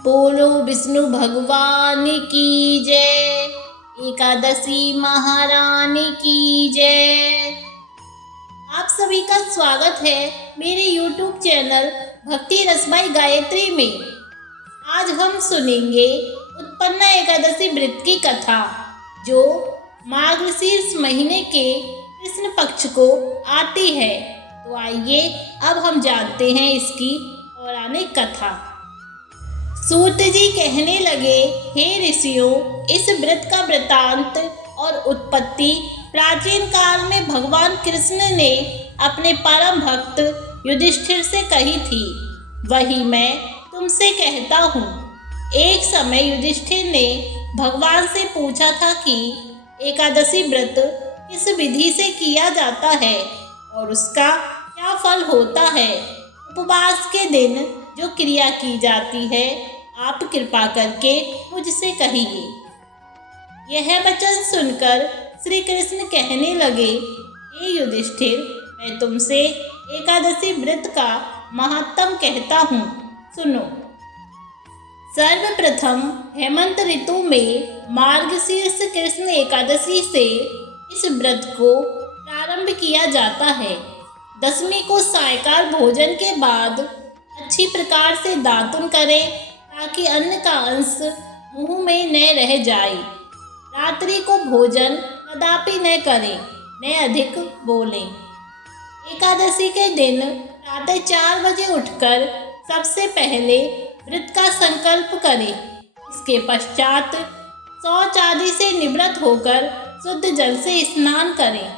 बोलो विष्णु भगवान की जय। एकादशी महारानी की जय। आप सभी का स्वागत है मेरे YouTube चैनल भक्ति रसमई गायत्री में। आज हम सुनेंगे उत्पन्ना एकादशी व्रत की कथा, जो मार्गशीर्ष महीने के कृष्ण पक्ष को आती है। तो आइए अब हम जानते हैं इसकी पौराणिक कथा। सूत जी कहने लगे, हे ऋषियों, इस व्रत का वृतांत और उत्पत्ति प्राचीन काल में भगवान कृष्ण ने अपने परम भक्त युधिष्ठिर से कही थी। वही मैं तुमसे कहता हूँ। एक समय युधिष्ठिर ने भगवान से पूछा था कि एकादशी व्रत किस विधि से किया जाता है और उसका क्या फल होता है। उपवास के दिन जो क्रिया की जाती है, आप कृपा करके मुझसे कहिए। यह वचन सुनकर श्री कृष्ण कहने लगे, हे युधिष्ठिर, मैं तुमसे एकादशी व्रत का महात्म कहता हूँ, सुनो। सर्वप्रथम हेमंत ऋतु में मार्गशीर्ष कृष्ण एकादशी से इस व्रत को प्रारंभ किया जाता है। दशमी को सायकाल भोजन के बाद अच्छी प्रकार से दातुन करें, ताकि अन्न का अंश मुंह में न रह जाए। रात्रि को भोजन कदापि न करें, न अधिक बोलें। एकादशी के दिन प्रातः 4 बजे उठकर सबसे पहले व्रत का संकल्प करें। इसके पश्चात शौच आदि से निवृत्त होकर शुद्ध जल से स्नान करें।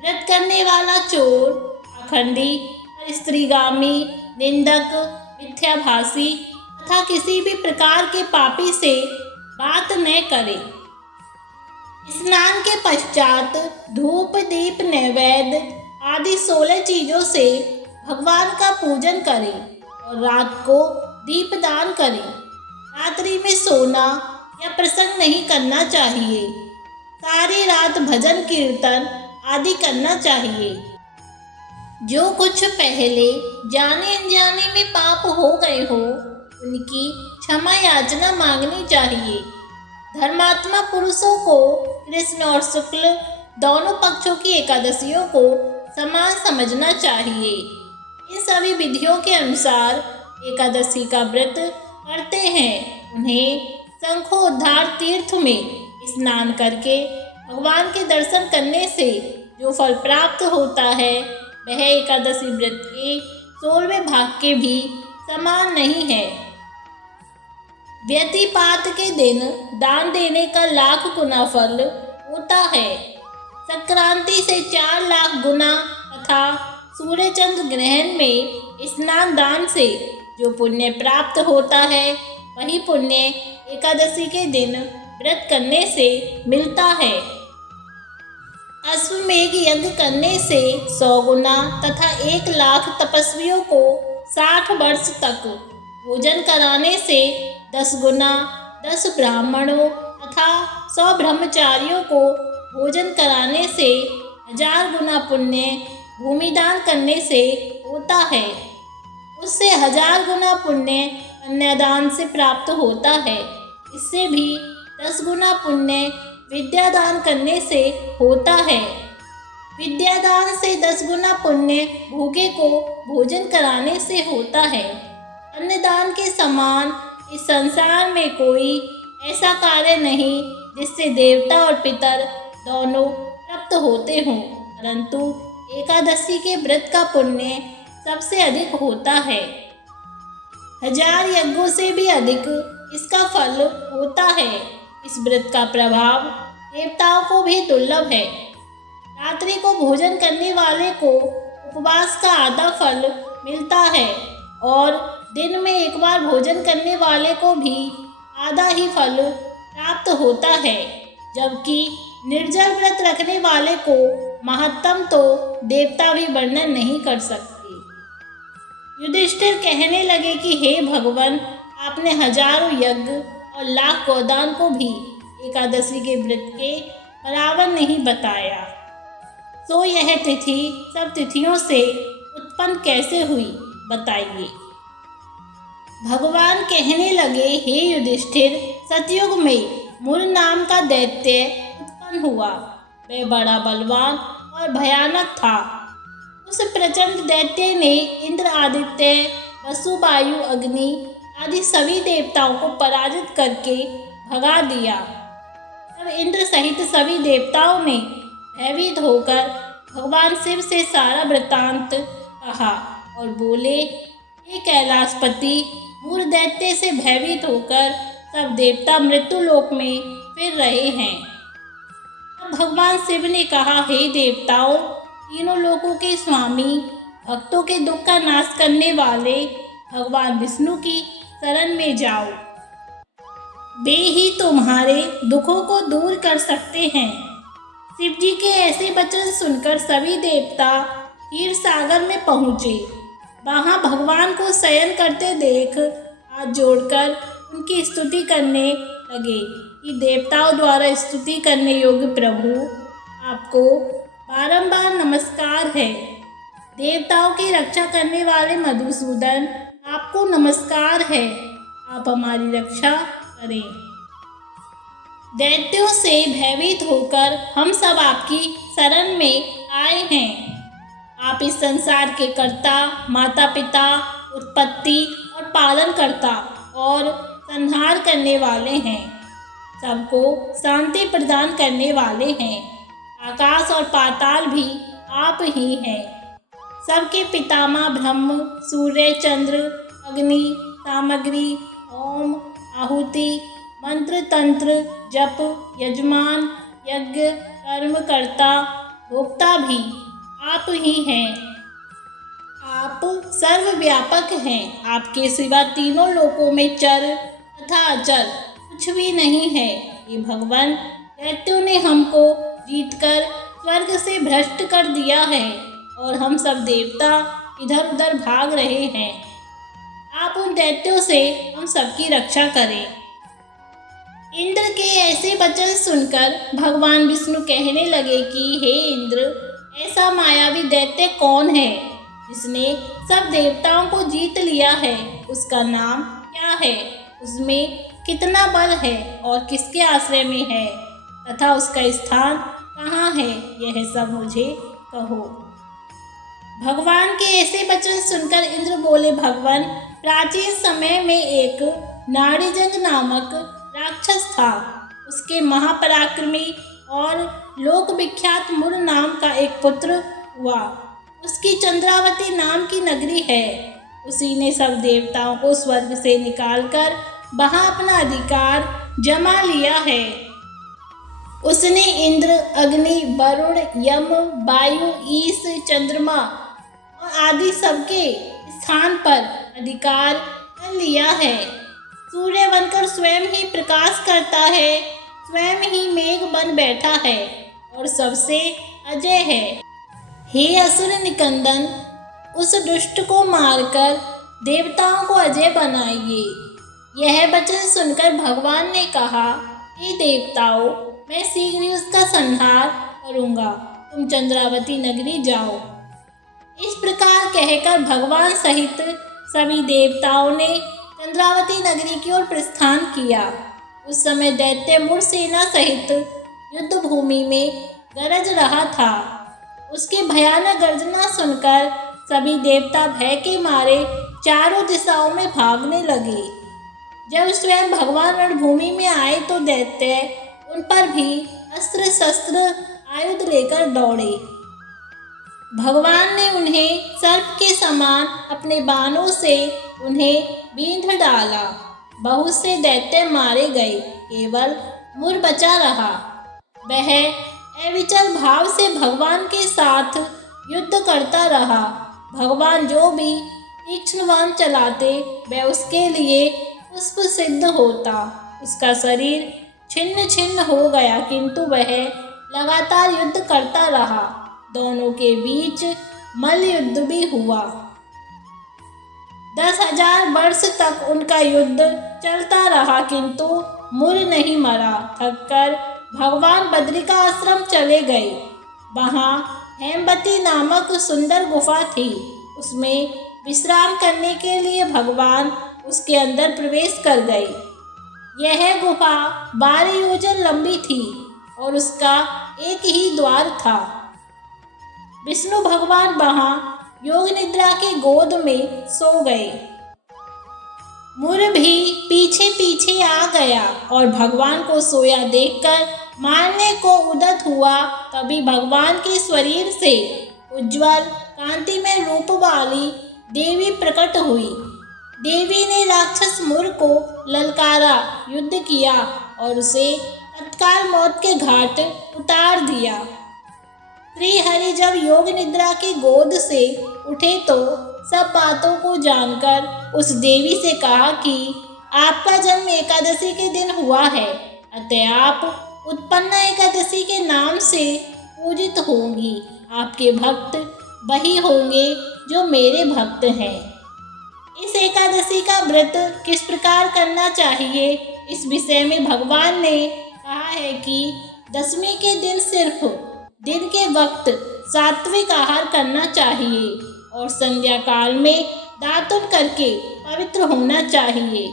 व्रत करने वाला चोर, पाखंडी, स्त्रीगामी, निंदक, मिथ्याभाषी तथा किसी भी प्रकार के पापी से बात न करे। स्नान के पश्चात धूप, दीप, नैवेद्य आदि 16 चीजों से भगवान का पूजन करें और रात को दीपदान करें। रात्रि में सोना या प्रसंग नहीं करना चाहिए। सारी रात भजन कीर्तन आदि करना चाहिए। जो कुछ पहले जाने अनजाने में पाप हो गए हो, उनकी क्षमा याचना मांगनी चाहिए। धर्मात्मा पुरुषों को कृष्ण और शुक्ल दोनों पक्षों की एकादशियों को समान समझना चाहिए। इन सभी विधियों के अनुसार एकादशी का व्रत करते हैं। उन्हें शंखोद्धार तीर्थ में स्नान करके भगवान के दर्शन करने से जो फल प्राप्त होता है, वह एकादशी व्रत के 16वें भाग के भी समान नहीं है। व्यतिपात के दिन दान देने का लाख गुना फल होता है। संक्रांति से 4 लाख गुना तथा सूर्य चंद्र ग्रहण में स्नान दान से जो पुण्य प्राप्त होता है, वही पुण्य एकादशी के दिन व्रत करने से मिलता है। अश्वमेघ यज्ञ करने से 100 गुना तथा 1 लाख तपस्वियों को 60 वर्ष तक भोजन कराने से 10 गुना, 10 ब्राह्मणों तथा 100 ब्रह्मचारियों को भोजन कराने से 1000 गुना पुण्य भूमिदान करने से होता है। उससे 1000 गुना पुण्य कन्यादान से प्राप्त होता है। इससे भी 10 गुना पुण्य विद्यादान करने से होता है। विद्यादान से 10 गुना पुण्य भूखे को भोजन कराने से होता है। अन्नदान के समान इस संसार में कोई ऐसा कार्य नहीं जिससे देवता और पितर दोनों तृप्त होते हों, परंतु एकादशी के व्रत का पुण्य सबसे अधिक होता है। 1000 यज्ञों से भी अधिक इसका फल होता है। इस व्रत का प्रभाव देवताओं को भी दुर्लभ है। रात्रि को भोजन करने वाले को उपवास का आधा फल मिलता है और दिन में एक बार भोजन करने वाले को भी आधा ही फल प्राप्त होता है। जबकि निर्जल व्रत रखने वाले को महत्तम तो देवता भी वर्णन नहीं कर सकते। युधिष्ठिर कहने लगे कि हे भगवान, आपने हजारों यज्ञ और लाख गोदान को भी एकादशी के व्रत के बराबर नहीं बताया। तो यह तिथि सब तिथियों से उत्पन्न कैसे हुई, बताइए। भगवान कहने लगे, हे युधिष्ठिर, सतयुग में मुर नाम का दैत्य उत्पन्न हुआ। वह बड़ा बलवान और भयानक था। उस प्रचंड दैत्य ने इंद्र, आदित्य, वसु, वायु, अग्नि आदि सभी देवताओं को पराजित करके भगा दिया। तब इंद्र सहित सभी देवताओं ने भयभीत होकर भगवान शिव से सारा वृत्तांत कहा और बोले, हे कैलाशपति, मूर दैत्य से भयभीत होकर सब देवता मृत्यु लोक में फिर रहे हैं। तब भगवान शिव ने कहा, हे देवताओं, तीनों लोकों के स्वामी, भक्तों के दुख का नाश करने वाले भगवान विष्णु की शरण में जाओ। वे ही तुम्हारे दुखों को दूर कर सकते हैं। शिव जी के ऐसे वचन सुनकर सभी देवता क्षीर सागर में पहुँचे। वहाँ भगवान को शयन करते देख हाथ जोड़कर उनकी स्तुति करने लगे कि देवताओं द्वारा स्तुति करने योग्य प्रभु, आपको बारंबार नमस्कार है। देवताओं की रक्षा करने वाले मधुसूदन, आपको नमस्कार है। आप हमारी रक्षा करें। दैत्यों से भयभीत होकर हम सब आपकी शरण में आए हैं। आप इस संसार के कर्ता, माता पिता, उत्पत्ति और पालन करता और संहार करने वाले हैं। सबको शांति प्रदान करने वाले हैं। आकाश और पाताल भी आप ही हैं। सबके पितामह ब्रह्म, सूर्य, चंद्र, अग्नि, सामग्री, ओम, आहुति, मंत्र, तंत्र, जप, यजमान, यज्ञ, कर्मकर्ता, भोक्ता भी आप ही हैं। आप सर्वव्यापक हैं। आपके सिवा तीनों लोकों में चर तथा अचर कुछ भी नहीं है। ये भगवान, दैत्यों ने हमको जीतकर स्वर्ग से भ्रष्ट कर दिया है और हम सब देवता इधर उधर भाग रहे हैं। आप उन दैत्यों से हम सबकी रक्षा करें। इंद्र के ऐसे वचन सुनकर भगवान विष्णु कहने लगे कि हे इंद्र, ऐसा मायावी दैत्य कौन है जिसने सब देवताओं को जीत लिया है? उसका नाम क्या है? उसमें कितना बल है और किसके आश्रय में है तथा उसका स्थान कहाँ है? यह सब मुझे कहो। भगवान के ऐसे वचन सुनकर इंद्र बोले, भगवान, प्राचीन समय में एक नाड़ीजंग नामक राक्षस था। उसके महापराक्रमी और लोक विख्यात मुर नाम का एक पुत्र हुआ। उसकी चंद्रावती नाम की नगरी है। उसी ने सब देवताओं को स्वर्ग से निकालकर वहां अपना अधिकार जमा लिया है। उसने इंद्र, अग्नि, वरुण, यम, वायु, ईश, चंद्रमा और आदि सबके स्थान पर अधिकार कर लिया है। सूर्य बनकर स्वयं ही प्रकाश करता है, स्वयं ही मेघ बन बैठा है और सबसे अजय है। हे असुर निकंदन, उस दुष्ट को मारकर देवताओं को अजय बनाइए। यह वचन सुनकर भगवान ने कहा, हे देवताओं, मैं शीघ्र ही उसका संहार करूँगा। तुम चंद्रावती नगरी जाओ। इस प्रकार कहकर भगवान सहित सभी देवताओं ने चंद्रावती नगरी की ओर प्रस्थान किया। उस समय दैत्य मुर सेना सहित युद्ध भूमि में गरज रहा था। उसकी भयानक गर्जना सुनकर सभी देवता भय के मारे चारों दिशाओं में भागने लगे। जब स्वयं भगवान रणभूमि में आए तो दैत्य उन पर भी अस्त्र शस्त्र आयुध लेकर दौड़े। भगवान ने उन्हें सर्प के समान अपने बाणों से उन्हें बींध डाला। बहुत से दैत्य मारे गए, केवल मुर बचा रहा। वह अविचल भाव से भगवान के साथ युद्ध करता रहा। भगवान जो भी तीक्ष्ण बाण चलाते वह उसके लिए पुष्प सिद्ध होता। उसका शरीर छिन्न छिन्न हो गया, किंतु वह लगातार युद्ध करता रहा। दोनों के बीच मल्ल युद्ध भी हुआ। 10,000 वर्ष तक उनका युद्ध चलता रहा, किंतु मुर नहीं मरा। थककर भगवान बद्रिका आश्रम चले गए। वहाँ हेमवती नामक सुंदर गुफा थी। उसमें विश्राम करने के लिए भगवान उसके अंदर प्रवेश कर गए। यह गुफा 12 योजन लंबी थी और उसका एक ही द्वार था। विष्णु भगवान वहां योग निद्रा की गोद में सो गए। मुर भी पीछे पीछे आ गया और भगवान को सोया देखकर मारने को उद्यत हुआ। तभी भगवान के शरीर से उज्ज्वल कांतिमय रूप वाली देवी प्रकट हुई। देवी ने राक्षस मुर को ललकारा, युद्ध किया और उसे तत्काल मौत के घाट उतार दिया। श्री हरि जब योग निद्रा की गोद से उठे तो सब बातों को जानकर उस देवी से कहा कि आपका जन्म एकादशी के दिन हुआ है, अतः आप उत्पन्ना एकादशी के नाम से पूजित होंगी। आपके भक्त वही होंगे जो मेरे भक्त हैं। इस एकादशी का व्रत किस प्रकार करना चाहिए, इस विषय में भगवान ने कहा है कि दशमी के दिन सिर्फ दिन के वक्त सात्विक आहार करना चाहिए और संध्या काल में दातुन करके पवित्र होना चाहिए।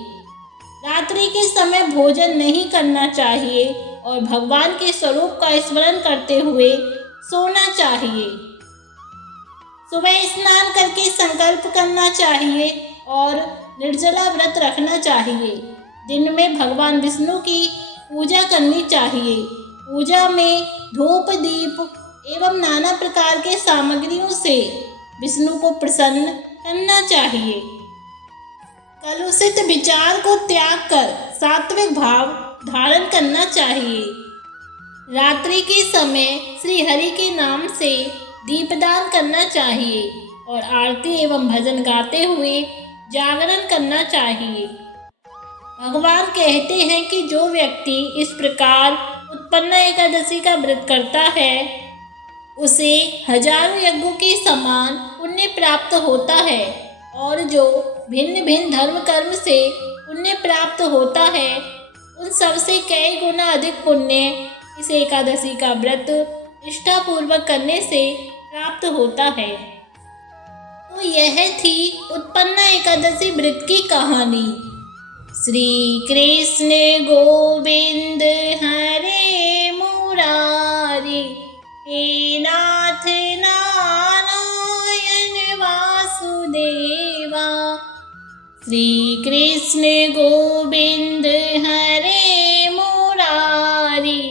रात्रि के समय भोजन नहीं करना चाहिए और भगवान के स्वरूप का स्मरण करते हुए सोना चाहिए। सुबह स्नान करके संकल्प करना चाहिए और निर्जला व्रत रखना चाहिए। दिन में भगवान विष्णु की पूजा करनी चाहिए। पूजा में धूप, दीप एवं नाना प्रकार के सामग्रियों से विष्णु को प्रसन्न करना चाहिए। कलुषित विचार को त्याग कर सात्विक भाव धारण करना चाहिए। रात्रि के समय श्री हरि के नाम से दीपदान करना चाहिए और आरती एवं भजन गाते हुए जागरण करना चाहिए। भगवान कहते हैं कि जो व्यक्ति इस प्रकार उत्पन्ना एकादशी का व्रत करता है उसे हजारों यज्ञों के समान पुण्य प्राप्त होता है और जो भिन्न भिन्न धर्म कर्म से पुण्य प्राप्त होता है उन सबसे कई गुना अधिक पुण्य इस एकादशी का व्रत निष्ठापूर्वक करने से प्राप्त होता है। तो यह थी उत्पन्ना एकादशी व्रत की कहानी। श्री कृष्ण गोविंद हरे मुरारी, हे नाथ नारायण वासुदेवा। श्री कृष्ण गोविंद हरे मुरारी,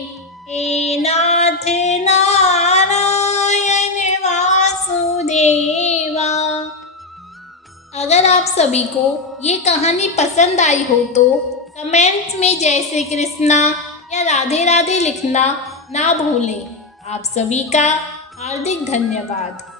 हे नाथ नारायण वासुदेवा। अगर आप सभी को ये कहानी पसंद आई हो तो कमेंट्स में जय श्री कृष्णा या राधे राधे लिखना ना भूलें। आप सभी का हार्दिक धन्यवाद।